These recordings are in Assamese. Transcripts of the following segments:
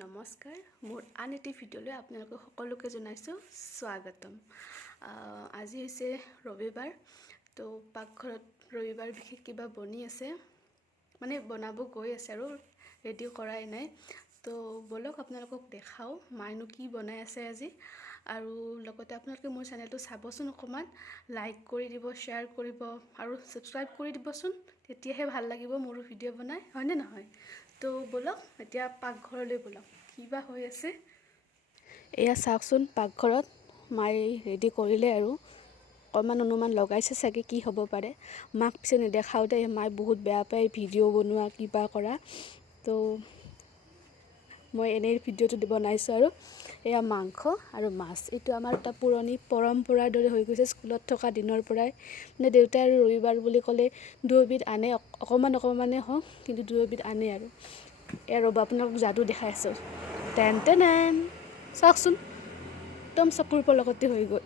নমস্কাৰ, মোৰ আন এটি ভিডিঅ'লৈ আপোনালোকক সকলোকে জনাইছোঁ স্বাগতম। আজি হৈছে ৰবিবাৰ, তো পাকঘৰত ৰবিবাৰ বিশেষ কিবা বনি আছে, মানে বনাব গৈ আছে আৰু ৰেডি কৰাই নাই। তো বলক আপোনালোকক দেখাওঁ মায়েনো কি বনাই আছে আজি। আৰু লগতে আপোনালোকে মোৰ চেনেলটো চাবচোন, অকণমান লাইক কৰি দিব, শ্বেয়াৰ কৰিব আৰু ছাবস্ক্ৰাইব কৰি দিবচোন, তেতিয়াহে ভাল লাগিব মোৰ ভিডিঅ' বনাই, হয়নে নহয়? তো বলক এতিয়া পাকঘৰলৈ বলক, কিবা হৈ আছে এয়া চাওকচোন। পাকঘৰত মায়ে ৰেডি কৰিলে আৰু অকণমান অনুমান লগাইছে চাগে কি হ'ব পাৰে। মাক পিছে নেদেখাওঁতে মায়ে বহুত বেয়া পায় ভিডিঅ' বনোৱা কিবা কৰা, তো মই এনেই ভিডিঅ'টো বনাইছোঁ। আৰু এয়া মাংস আৰু মাছ, এইটো আমাৰ এটা পুৰণি পৰম্পৰাৰ দৰে হৈ গৈছে স্কুলত থকা দিনৰ পৰাই। মানে দেউতাই আৰু ৰবিবাৰ বুলি ক'লে দুয়োবিধ আনে, অকণমানে হওক কিন্তু দুয়োবিধ আনে। আৰু এয়া ৰ'ব আপোনালোকক যাদু দেখাই আছোঁ। টেন টেন চাওকচোন, একদম চকুৰ পলকতে হৈ গ'ল।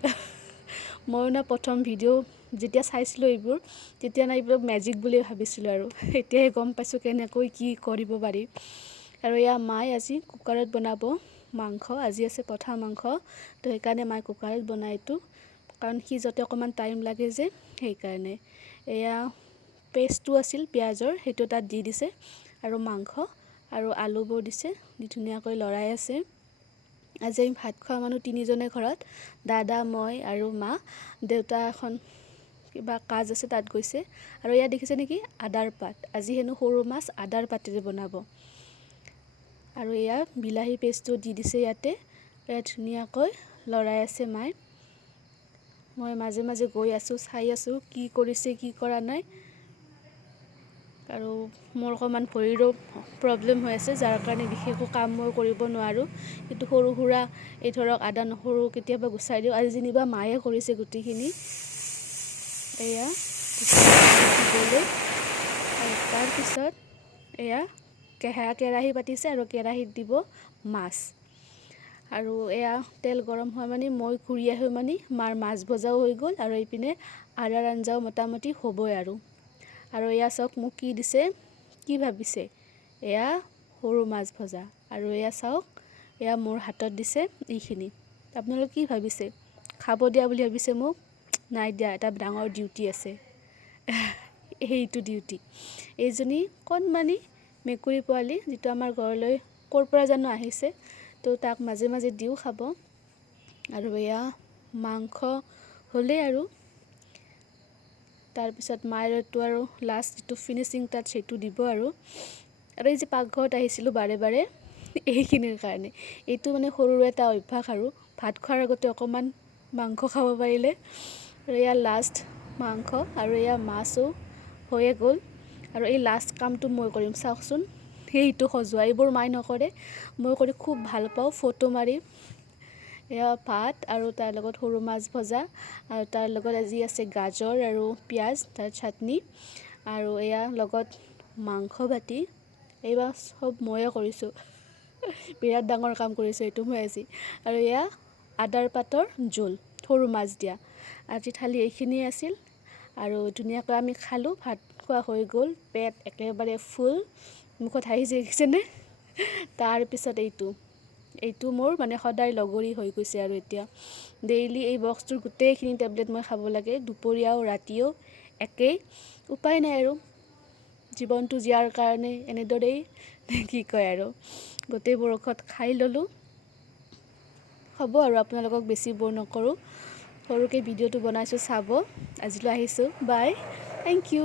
মই প্ৰথম ভিডিঅ' যেতিয়া চাইছিলোঁ এইবোৰ, তেতিয়া এইবোৰ মেজিক বুলি ভাবিছিলোঁ, আৰু এতিয়াহে গম পাইছোঁ কেনেকৈ কি কৰিব পাৰি। আৰু এয়া মায়ে আজি কুকাৰত বনাব মাংস, আজি আছে পঠা মাংস, তো সেইকাৰণে মায়ে কুকাৰত বনাই এইটো, কাৰণ সিজোতে অকণমান টাইম লাগে যে, সেইকাৰণে। এয়া পেষ্টটো আছিল পিঁয়াজৰ, সেইটো তাত দি দিছে, আৰু মাংস আৰু আলুবোৰ দিছে, দি ধুনীয়াকৈ লৰাই আছে। আজি আমি ভাত খোৱা মানুহ তিনিজনে ঘৰত, দাদা, মই আৰু মা। দেউতা এখন কিবা কাজ আছে তাত গৈছে। আৰু ইয়াত দেখিছে নেকি আদাৰ পাত, আজি হেনো সৰু মাছ আদাৰ পাতেৰে বনাব। আৰু এয়া বিলাহী পেষ্টটো দি দিছে ইয়াতে, এয়া ধুনীয়াকৈ লৰাই আছে মায়ে। মই মাজে মাজে গৈ আছোঁ, চাই আছোঁ কি কৰিছে কি কৰা নাই। আৰু মোৰ অকণমান ভৰিৰো প্ৰব্লেম হৈ আছে, যাৰ কাৰণে বিশেষ একো কাম মই কৰিব নোৱাৰোঁ। কিন্তু সৰু সুৰা এই ধৰক আদা নহৰু কেতিয়াবা গুচাই দিওঁ, আজি যেনিবা মায়ে কৰিছে গোটেইখিনি। এয়া গ'লে আৰু তাৰপিছত এয়া কেৰাহী পাতিছে, আৰু কেৰাহীত দিব মাছ। আৰু এয়া তেল গৰম হোৱা মানে মই ঘূৰি আহোঁ মানে মাৰ মাছ ভজাও হৈ গ'ল, আৰু এইপিনে আদাৰ আঞ্জাও মোটামুটি হ'বই। আৰু এয়া চাওক মোক কি দিছে, কি ভাবিছে, এয়া সৰু মাছ ভজা। আৰু এয়া চাওক, এয়া মোৰ হাতত দিছে এইখিনি। আপোনালোকে কি ভাবিছে, খাব দিয়া বুলি ভাবিছে মোক? নাই দিয়া, এটা ডাঙৰ ডিউটি আছে। সেইটো ডিউটি, এইজনী কণমানি মেকুৰী পোৱালি, যিটো আমাৰ ঘৰলৈ ক'ৰ পৰা জানো আহিছে, তো তাক মাজে মাজে দিওঁ খাব। আৰু এয়া মাংস হ'লেই, আৰু তাৰপিছত মায়েৰটো আৰু লাষ্ট যিটো ফিনিচিং টাচ সেইটো দিব। আৰু এই যে পাকঘৰত আহিছিলোঁ বাৰে বাৰে এইখিনিৰ কাৰণে, এইটো মানে সৰুৰে এটা অভ্যাস, আৰু ভাত খোৱাৰ আগতে অকণমান মাংস খাব পাৰিলে। আৰু এয়া লাষ্ট মাংস, আৰু এয়া মাছো হৈয়ে গ'ল। আৰু এই লাষ্ট কামটো মই কৰিম, চাওকচোন সেইটো সজোৱা, এইবোৰ মায়ে নকৰে, মই কৰি খুব ভাল পাওঁ, ফটো মাৰি। এয়া ভাত, আৰু তাৰ লগত সৰু মাছ ভজা, আৰু তাৰ লগত আজি আছে গাজৰ আৰু পিঁয়াজ, তাৰ চাটনি, আৰু এয়া লগত মাংস বাতি। এইবাৰ চব ময়ে কৰিছোঁ, বিৰাট ডাঙৰ কাম কৰিছোঁ এইটো মই আজি। আৰু এয়া আদাৰ পাতৰ জোল, সৰু মাছ দিয়া। আজি থালি এইখিনিয়ে আছিল, আৰু ধুনীয়াকৈ আমি খালোঁ, ভাত খোৱা হৈ গ'ল, পেট একেবাৰে ফুল, মুখত হাঁহি দেখিছেনে? তাৰপিছত এইটো মোৰ মানে সদায় লগৰী হৈ গৈছে, আৰু এতিয়া ডেইলি এই বক্সটোৰ গোটেইখিনি টেবলেট মই খাব লাগে, দুপৰীয়াও ৰাতিও একেই। উপায় নাই, আৰু জীৱনটো জীয়াৰ কাৰণে এনেদৰেই কি কয়, আৰু গোটেইবোৰ ঔষধ খাই ল'লোঁ। হ'ব, আৰু আপোনালোকক বেছি বৰ নকৰোঁ, সৰুকৈ ভিডিঅ'টো বনাইছোঁ, চাব। আজিলৈ আহিছোঁ, বাই, থেংক ইউ।